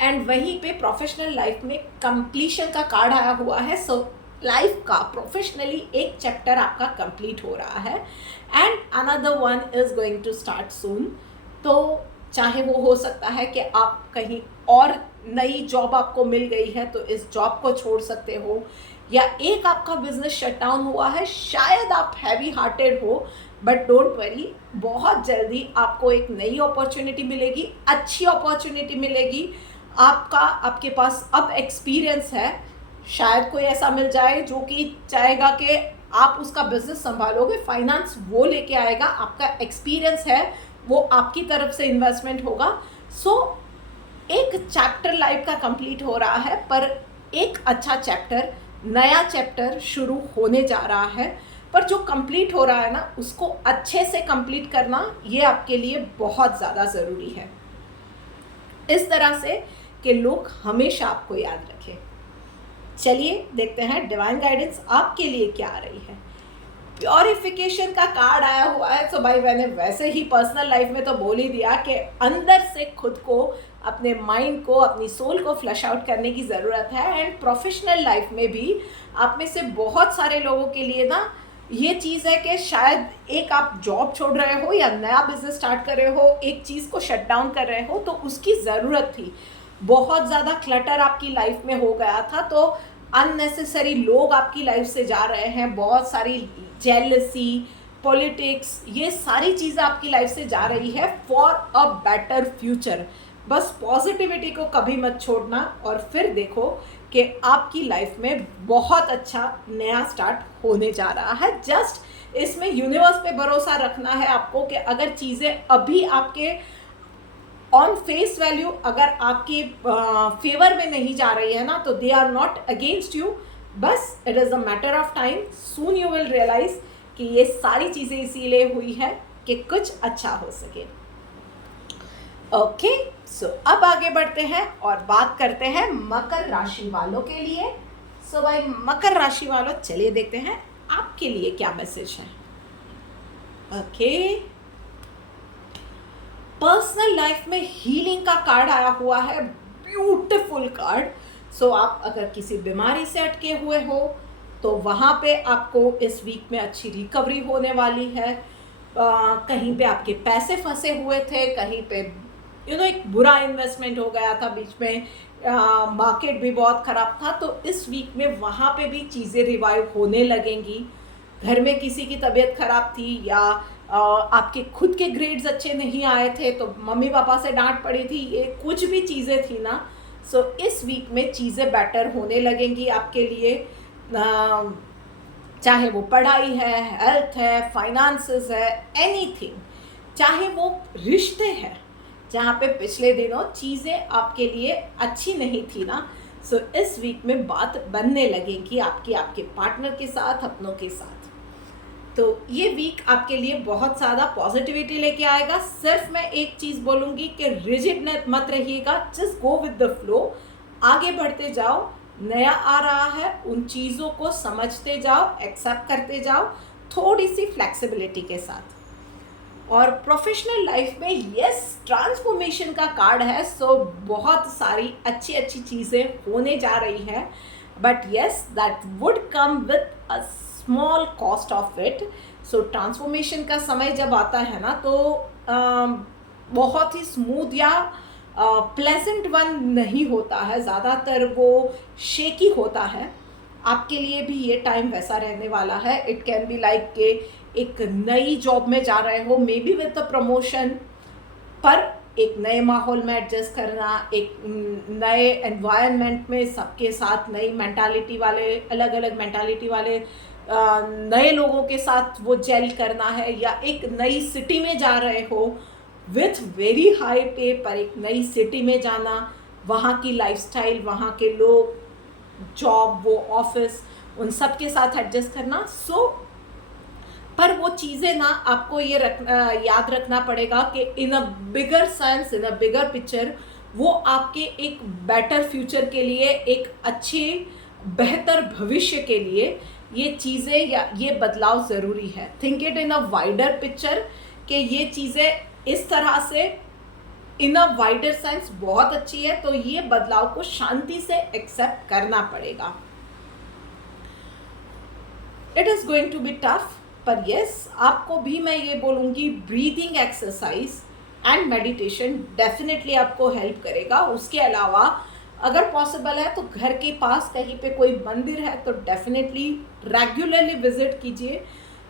एंड वहीं पे प्रोफेशनल लाइफ में कंप्लीशन का कार्ड आया हुआ है। सो लाइफ का प्रोफेशनली एक चैप्टर आपका कंप्लीट हो रहा है and another one is going to start soon. तो चाहे वो हो सकता है कि आप कहीं और नई जॉब आपको मिल गई है तो इस जॉब को छोड़ सकते हो, या एक आपका बिजनेस शटडाउन हुआ है, शायद आप हैवी हार्टेड हो, बट डोंट वरी, बहुत जल्दी आपको एक नई अपॉर्चुनिटी मिलेगी, अच्छी अपॉर्चुनिटी मिलेगी। आपके पास अब एक्सपीरियंस है, शायद कोई ऐसा मिल जाए जो कि चाहेगा कि आप उसका बिजनेस संभालोगे, फाइनेंस वो लेके आएगा, आपका एक्सपीरियंस है वो आपकी तरफ से इन्वेस्टमेंट होगा। सो एक चैप्टर लाइफ का कंप्लीट हो रहा है, पर एक अच्छा चैप्टर, नया चैप्टर शुरू होने जा रहा है, पर जो कंप्लीट हो रहा है ना उसको अच्छे से कंप्लीट करना ये आपके लिए बहुत ज़्यादा ज़रूरी है, इस तरह से कि लोग हमेशा आपको याद रखें। चलिए देखते हैं डिवाइन गाइडेंस आपके लिए क्या आ रही है। प्योरिफिकेशन का कार्ड आया हुआ है, तो भाई मैंने वैसे ही पर्सनल लाइफ में तो बोल ही दिया कि अंदर से खुद को, अपने माइंड को, अपनी सोल को फ्लश आउट करने की ज़रूरत है। एंड प्रोफेशनल लाइफ में भी आप में से बहुत सारे लोगों के लिए ना ये चीज़ है कि शायद एक आप जॉब छोड़ रहे हो या नया बिजनेस स्टार्ट कर रहे हो, एक चीज़ को शट डाउन कर रहे हो, तो उसकी ज़रूरत थी। बहुत ज़्यादा क्लटर आपकी लाइफ में हो गया था, तो अननेसेसरी लोग आपकी लाइफ से जा रहे हैं, बहुत सारी जेलसी, पॉलिटिक्स, ये सारी चीज़ें आपकी लाइफ से जा रही है फॉर अ बेटर फ्यूचर। बस पॉजिटिविटी को कभी मत छोड़ना और फिर देखो कि आपकी लाइफ में बहुत अच्छा नया स्टार्ट होने जा रहा है। जस्ट इसमें यूनिवर्स पे भरोसा रखना है आपको कि अगर चीज़ें अभी आपके ऑन फेस वैल्यू अगर आपके फेवर में नहीं जा रही है ना, तो they are not against you, बस it is a matter of time, soon you will realise कि ये सारी चीज़ें इसीलिए हुई है कि कुछ अच्छा हो सके। ओके, सो अब आगे बढ़ते हैं और बात करते हैं मकर राशि वालों के लिए। सो भाई मकर राशि वालों, चलिए देखते हैं आपके लिए क्या मैसेज है। ओके, पर्सनल लाइफ में हीलिंग का कार्ड आया हुआ है, ब्यूटीफुल कार्ड। सो आप अगर किसी बीमारी से अटके हुए हो तो वहाँ पे आपको इस वीक में अच्छी रिकवरी होने वाली है। कहीं पे आपके पैसे फंसे हुए थे, कहीं पे एक बुरा इन्वेस्टमेंट हो गया था बीच में, मार्केट भी बहुत ख़राब था, तो इस वीक में वहाँ पे भी चीज़ें रिवाइव होने लगेंगी। घर में किसी की तबीयत ख़राब थी या आपके खुद के ग्रेड्स अच्छे नहीं आए थे तो मम्मी पापा से डांट पड़ी थी, ये कुछ भी चीज़ें थी ना, सो इस वीक में चीज़ें बेटर होने लगेंगी आपके लिए। चाहे वो पढ़ाई है, हेल्थ है, फाइनेंसेस है, एनीथिंग, चाहे वो रिश्ते हैं जहाँ पे पिछले दिनों चीज़ें आपके लिए अच्छी नहीं थी ना, सो इस वीक में बात बनने लगेगी आपके पार्टनर के साथ, अपनों के साथ। तो ये वीक आपके लिए बहुत ज़्यादा पॉजिटिविटी लेके आएगा। सिर्फ मैं एक चीज़ बोलूँगी कि रिजिड मत रहिएगा, just go with the flow, आगे बढ़ते जाओ। नया आ रहा है, उन चीज़ों को समझते जाओ, एक्सेप्ट करते जाओ, थोड़ी सी फ्लेक्सिबिलिटी के साथ। और प्रोफेशनल लाइफ में यस, ट्रांसफॉर्मेशन का कार्ड है, सो बहुत सारी अच्छी अच्छी चीज़ें होने जा रही है, but yes that would come with a small cost of it. So transformation का समय जब आता है ना, तो बहुत ही स्मूथ या प्लेजेंट वन नहीं होता है, ज़्यादातर वो शेकी होता है। आपके लिए भी ये टाइम वैसा रहने वाला है। इट कैन बी लाइक के एक नई जॉब में जा रहे हो, may be with the promotion, पर एक नए माहौल में एडजस्ट करना, एक नए एनवायरनमेंट में सबके साथ नई मेंटालिटी वाले, अलग अलग मेंटालिटी वाले नए लोगों के साथ वो जेल करना है, या एक नई सिटी में जा रहे हो विथ वेरी हाई पे, पर एक नई सिटी में जाना, वहाँ की लाइफस्टाइल, वहाँ के लोग, जॉब, वो ऑफिस, उन सब के साथ एडजस्ट करना। सो पर वो चीज़ें ना आपको ये याद रखना पड़ेगा कि इन अ बिगर सेंस, इन अ बिगर पिक्चर, वो आपके एक बेटर फ्यूचर के लिए, एक अच्छे बेहतर भविष्य के लिए ये चीज़ें या ये बदलाव ज़रूरी है। Think it in a wider picture, कि ये चीज़ें इस तरह से इन अ वाइडर सेंस बहुत अच्छी है, तो ये बदलाव को शांति से एक्सेप्ट करना पड़ेगा। It is going to be tough, पर यस, आपको भी मैं ये बोलूँगी, breathing exercise and meditation definitely आपको हेल्प करेगा। उसके अलावा अगर पॉसिबल है तो घर के पास कहीं पे कोई मंदिर है तो डेफिनेटली रेगुलरली विजिट कीजिए।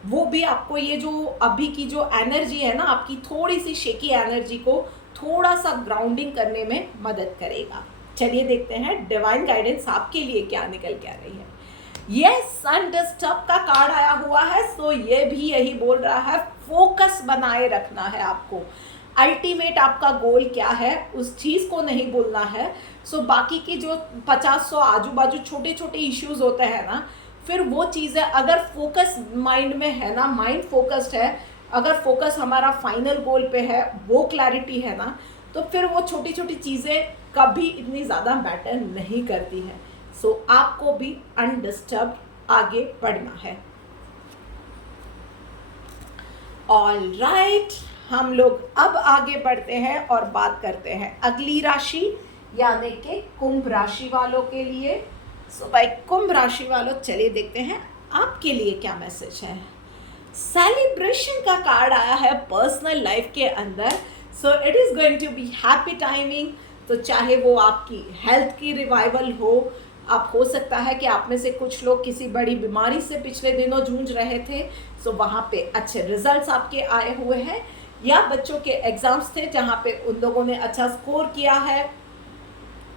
वो भी आपको ये जो अभी की जो एनर्जी है ना, आपकी थोड़ी सी शेकी एनर्जी को थोड़ा सा ग्राउंडिंग करने में मदद करेगा। चलिए देखते हैं डिवाइन गाइडेंस आपके लिए क्या निकल के आ रही है। ये सन डिस्टर्ब का कार्ड आया हुआ है, सो ये भी यही बोल रहा है फोकस बनाए रखना है आपको। अल्टीमेट आपका गोल क्या है उस चीज़ को नहीं बोलना है। सो बाकी की जो 50-100 आजू बाजू छोटे छोटे इश्यूज होते हैं ना, फिर वो चीज़ें अगर फोकस माइंड में है ना, माइंड फोकस्ड है, अगर फोकस हमारा फाइनल गोल पे है, वो क्लैरिटी है ना, तो फिर वो छोटी छोटी चीज़ें कभी इतनी ज़्यादा मैटर नहीं करती है। सो आपको भी अनडिस्टर्ब आगे बढ़ना है। ऑल राइट, हम लोग अब आगे बढ़ते हैं और बात करते हैं अगली राशि यानी कि कुंभ राशि वालों के लिए। सो भाई कुंभ राशि वालों, चलिए देखते हैं आपके लिए क्या मैसेज है। सेलिब्रेशन का कार्ड आया है पर्सनल लाइफ के अंदर। So it is going to be happy timing. तो चाहे वो आपकी हेल्थ की रिवाइवल हो, आप हो सकता है कि आप में से कुछ लोग किसी बड़ी बीमारी से पिछले दिनों जूझ रहे थे, सो वहाँ पे अच्छे रिजल्ट्स आपके आए हुए हैं, या बच्चों के एग्ज़ाम्स थे जहाँ पे उन लोगों ने अच्छा स्कोर किया है,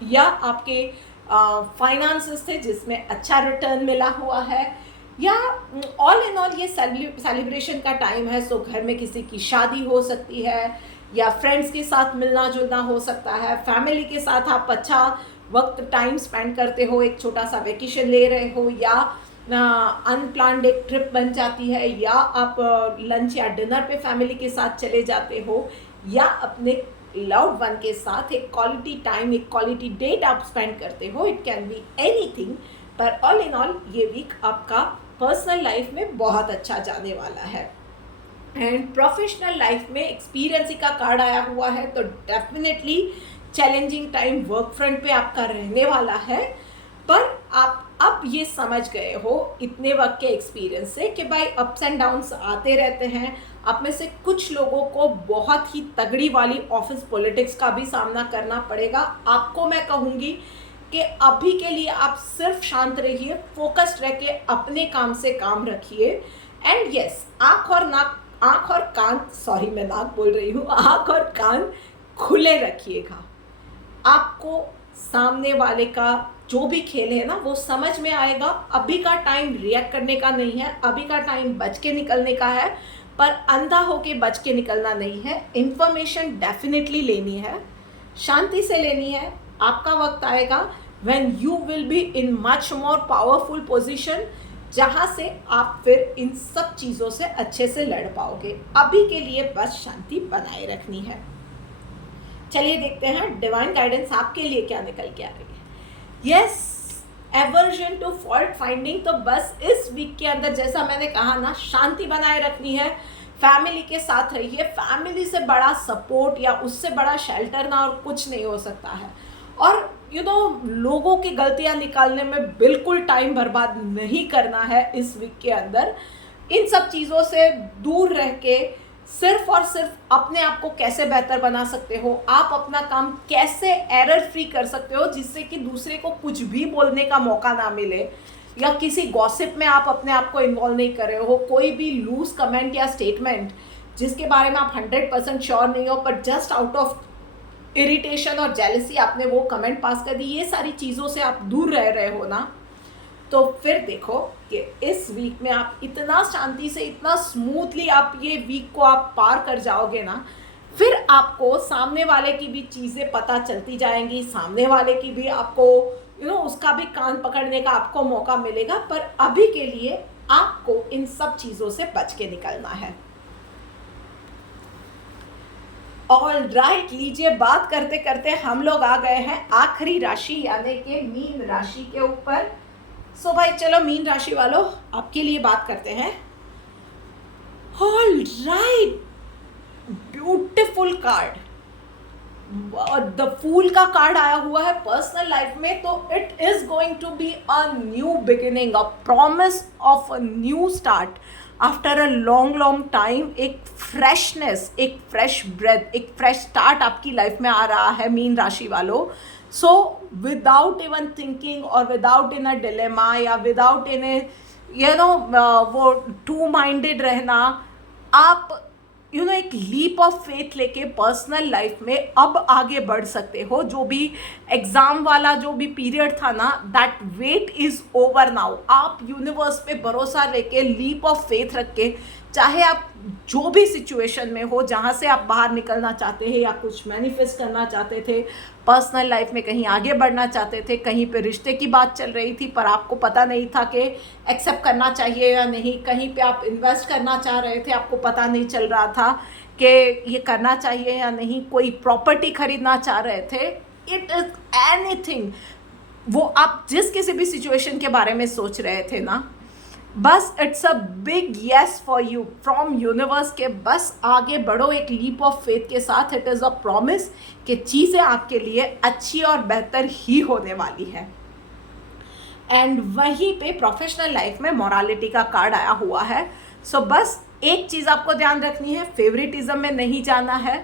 या आपके फाइनेंसेस थे जिसमें अच्छा रिटर्न मिला हुआ है, या ऑल इन ऑल ये सेलिब्रेशन का टाइम है। सो घर में किसी की शादी हो सकती है, या फ्रेंड्स के साथ मिलना जुलना हो सकता है, फैमिली के साथ आप अच्छा वक्त टाइम स्पेंड करते हो, एक छोटा सा वेकेशन ले रहे हो, या अनप्लान्ड एक ट्रिप बन जाती है, या आप लंच या डिनर पे फैमिली के साथ चले जाते हो, या अपने लव्ड वन के साथ एक क्वालिटी टाइम, एक क्वालिटी डेट आप स्पेंड करते हो। इट कैन बी एनीथिंग, पर ऑल इन ऑल ये वीक आपका पर्सनल लाइफ में बहुत अच्छा जाने वाला है। एंड प्रोफेशनल लाइफ में एक्सपीरियंस का कार्ड आया हुआ है, तो definitely challenging time work front पे आपका रहने वाला है। पर आप अब ये समझ गए हो इतने वक्त के एक्सपीरियंस से कि भाई अप्स एंड डाउन्स आते रहते हैं। आप में से कुछ लोगों को बहुत ही तगड़ी वाली ऑफिस पॉलिटिक्स का भी सामना करना पड़ेगा। आपको मैं कहूँगी कि अभी के लिए आप सिर्फ शांत रहिए, फोकस्ड रह के अपने काम से काम रखिए। एंड यस, आँख और कान, सॉरी मैं नाक बोल रही हूँ, आँख और कान खुले रखिएगा। आपको सामने वाले का जो भी खेल है ना वो समझ में आएगा। अभी का टाइम रिएक्ट करने का नहीं है, अभी का टाइम बच के निकलने का है, पर अंधा होके बच के निकलना नहीं है। इंफॉर्मेशन डेफिनेटली लेनी है, शांति से लेनी है। आपका वक्त आएगा when you will be in much more powerful position, जहाँ से आप फिर इन सब चीज़ों से अच्छे से लड़ पाओगे। अभी के लिए बस शांति बनाए रखनी है। चलिए देखते हैं डिवाइन गाइडेंस आपके लिए क्या निकल के आ रही है। Yes, aversion to fault finding. तो बस इस वीक के अंदर जैसा मैंने कहा ना, शांति बनाए रखनी है, फैमिली के साथ रहिए। फैमिली से बड़ा सपोर्ट या उससे बड़ा शेल्टर ना और कुछ नहीं हो सकता है। और लोगों की गलतियां निकालने में बिल्कुल टाइम बर्बाद नहीं करना है इस वीक के अंदर। इन सब चीज़ों से दूर रह के सिर्फ और सिर्फ अपने आप को कैसे बेहतर बना सकते हो, आप अपना काम कैसे एरर फ्री कर सकते हो जिससे कि दूसरे को कुछ भी बोलने का मौका ना मिले, या किसी गॉसिप में आप अपने आप को इन्वॉल्व नहीं कर रहे हो। कोई भी लूज कमेंट या स्टेटमेंट जिसके बारे में आप 100% श्योर नहीं हो, पर जस्ट आउट ऑफ इरिटेशन और जेलसी आपने वो कमेंट पास कर दी, ये सारी चीज़ों से आप दूर रह रहे हो ना, तो फिर देखो कि इस वीक में आप इतना शांति से, इतना स्मूथली आप ये वीक को आप पार कर जाओगे ना, फिर आपको सामने वाले की भी चीज़ें पता चलती जाएंगी, सामने वाले की भी आपको उसका भी कान पकड़ने का आपको मौका मिलेगा। पर अभी के लिए आपको इन सब चीज़ों से बच के निकलना है। ऑल राइट, लीजिए बात करते करते हम लोग आ गए हैं आखिरी राशि यानी कि मीन राशि के ऊपर। सो भाई चलो मीन राशि वालों आपके लिए बात करते हैं। All right, beautiful card, the fool का कार्ड आया हुआ है पर्सनल लाइफ में। तो it is going to be a new beginning, a promise of a new start. After a long long time एक फ्रेशनेस, एक फ्रेश ब्रेथ, एक fresh start आपकी लाइफ में आ रहा है मीन राशि वालों. सो विदाउट इवन थिंकिंग और विदाउट इन अ डिलेमा या विदाउट इन ए वो टू माइंडेड रहना, आप एक लीप ऑफ फेथ लेके पर्सनल लाइफ में अब आगे बढ़ सकते हो. जो भी एग्जाम वाला जो भी पीरियड था ना, that wait is over now. आप यूनिवर्स पे भरोसा लेके लीप ऑफ फेथ रख के, चाहे आप जो भी सिचुएशन में हो, जहाँ से आप बाहर निकलना चाहते हैं या कुछ मैनिफेस्ट करना चाहते थे, पर्सनल लाइफ में कहीं आगे बढ़ना चाहते थे, कहीं पे रिश्ते की बात चल रही थी पर आपको पता नहीं था कि एक्सेप्ट करना चाहिए या नहीं, कहीं पे आप इन्वेस्ट करना चाह रहे थे, आपको पता नहीं चल रहा था कि ये करना चाहिए या नहीं, कोई प्रॉपर्टी खरीदना चाह रहे थे, इट इज़ एनीथिंग. वो आप जिस किसी भी सिचुएशन के बारे में सोच रहे थे ना, बस it's a big yes for you from universe के बस आगे बढ़ो एक लीप ऑफ फेथ के साथ. इट इज़ अ प्रॉमिस कि चीज़ें आपके लिए अच्छी और बेहतर ही होने वाली है. एंड वहीं पे प्रोफेशनल लाइफ में मोरालिटी का कार्ड आया हुआ है. सो बस एक चीज़ आपको ध्यान रखनी है, फेवरेटिज्म में नहीं जाना है,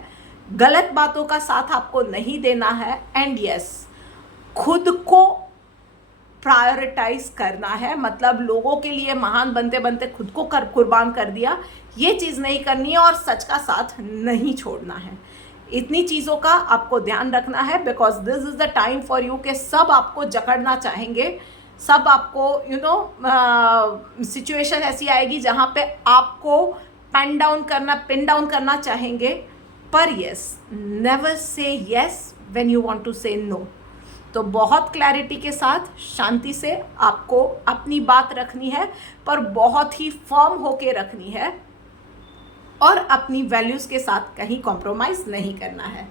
गलत बातों का साथ आपको नहीं देना है. एंड यस, खुद को प्रायोरिटाइज करना है, मतलब लोगों के लिए महान बनते बनते खुद को कुर्बान कर दिया, ये चीज़ नहीं करनी है और सच का साथ नहीं छोड़ना है. इतनी चीज़ों का आपको ध्यान रखना है because this is the time for you कि सब आपको जकड़ना चाहेंगे, सब आपको सिचुएशन ऐसी आएगी जहाँ पे आपको पिन डाउन करना चाहेंगे. पर yes, never say yes when you want to say no. तो बहुत क्लैरिटी के साथ, शांति से आपको अपनी बात रखनी है, पर बहुत ही फर्म होके रखनी है और अपनी वैल्यूज़ के साथ कहीं कॉम्प्रोमाइज़ नहीं करना है.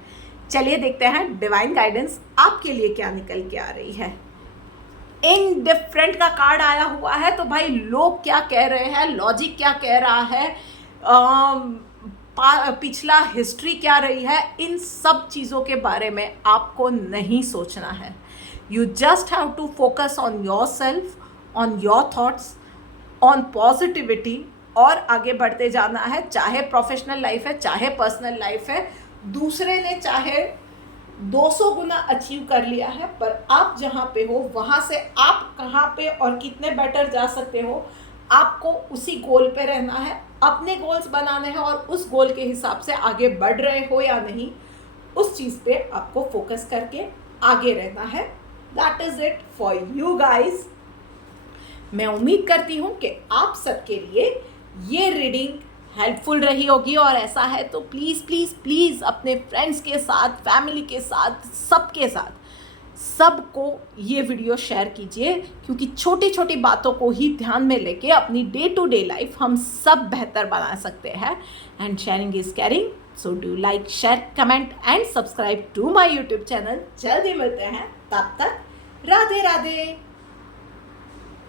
चलिए देखते हैं डिवाइन गाइडेंस आपके लिए क्या निकल के आ रही है. इनडिफरेंट का कार्ड आया हुआ है, तो भाई लोग क्या कह रहे हैं, लॉजिक क्या कह रहा है, पिछला हिस्ट्री क्या रही है, इन सब चीज़ों के बारे में आपको नहीं सोचना है. You just have to focus on yourself, on your thoughts, on positivity और आगे बढ़ते जाना है. चाहे प्रोफेशनल लाइफ है, चाहे पर्सनल लाइफ है, दूसरे ने चाहे 200 गुना अचीव कर लिया है, पर आप जहाँ पे हो वहाँ से आप कहाँ पे और कितने बेटर जा सकते हो, आपको उसी गोल पे रहना है. अपने गोल्स बनाने हैं और उस गोल के हिसाब से आगे बढ़ रहे हो या नहीं, उस चीज़ पे आपको फोकस करके आगे रहना है. That is it for you guys. मैं उम्मीद करती हूँ कि आप सबके लिए ये रीडिंग हेल्पफुल रही होगी, और ऐसा है तो प्लीज़ प्लीज़ प्लीज़ अपने फ्रेंड्स के साथ, फैमिली के साथ, सबके साथ, सबको ये वीडियो शेयर कीजिए, क्योंकि छोटी छोटी बातों को ही ध्यान में लेके अपनी डे टू डे लाइफ हम सब बेहतर बना सकते हैं. And sharing is caring. So do like, share, comment and subscribe to my YouTube channel. जल्दी मिलते हैं, तब तक राधे राधे.